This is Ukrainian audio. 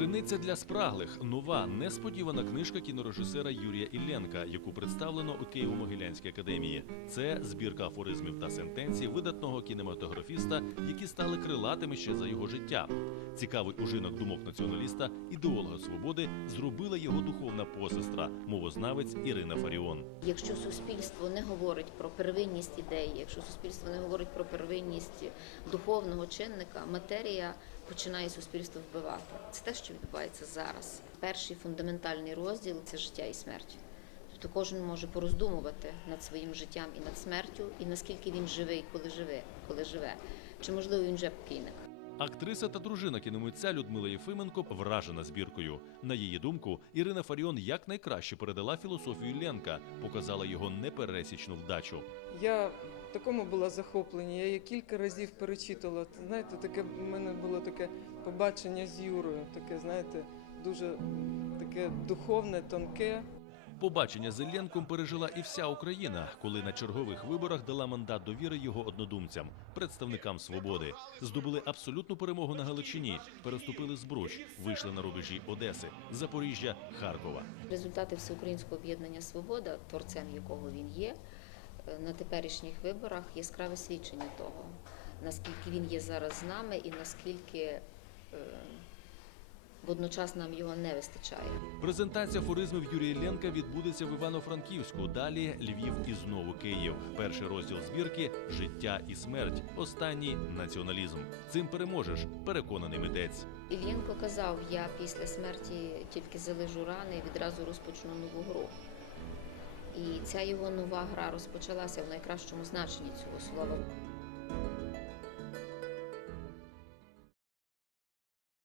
Криниця для спраглих нова несподівана книжка кінорежисера Юрія Ілленка, яку представлено у Києво-Могилянській академії. Це збірка афоризмів та сентенцій видатного кінематографіста, які стали крилатими ще за його життя. Цікавий ужинок думок націоналіста, ідеолога свободи, зробила його духовна посестра, мовознавець Ірина Фаріон. Якщо суспільство не говорить про первинність ідеї, якщо суспільство не говорить про первинність духовного чинника, матерія починає суспільство вбивати. Це те, що відбувається зараз. Перший фундаментальний розділ це життя і смерть. Тобто кожен може пороздумувати над своїм життям і над смертю, і наскільки він живий, коли живе, коли живе. Чи можливо він вже покійник. Актриса та дружина кіномитця Людмила Єфименко вражена збіркою. На її думку, Ірина Фаріон якнайкраще передала філософію Ленка, показала його непересічну вдачу. Я такому була захоплення. Я її кілька разів перечитувала. Знаєте, таке в мене було таке побачення з Юрою, таке, знаєте, дуже таке духовне, тонке. Побачення з Ілленком пережила і вся Україна, коли на чергових виборах дала мандат довіри його однодумцям, представникам свободи. Здобули абсолютну перемогу на Галичині, переступили збруч, вийшли на рубежі Одеси, Запоріжжя, Харкова. Результати всеукраїнського об'єднання Свобода, творцем якого він є, на теперішніх виборах яскраве свідчення того, наскільки він є зараз з нами і наскільки е, водночас нам його не вистачає. Презентація афоризмів Юрія Ілленка відбудеться в Івано-Франківську. Далі Львів і знову Київ. Перший розділ збірки життя і смерть. Останній націоналізм. Цим переможеш. Переконаний митець. Ільєнко казав, я після смерті тільки залежу рани і відразу розпочну нову гру. І ця його нова гра розпочалася в найкращому значенні цього слова.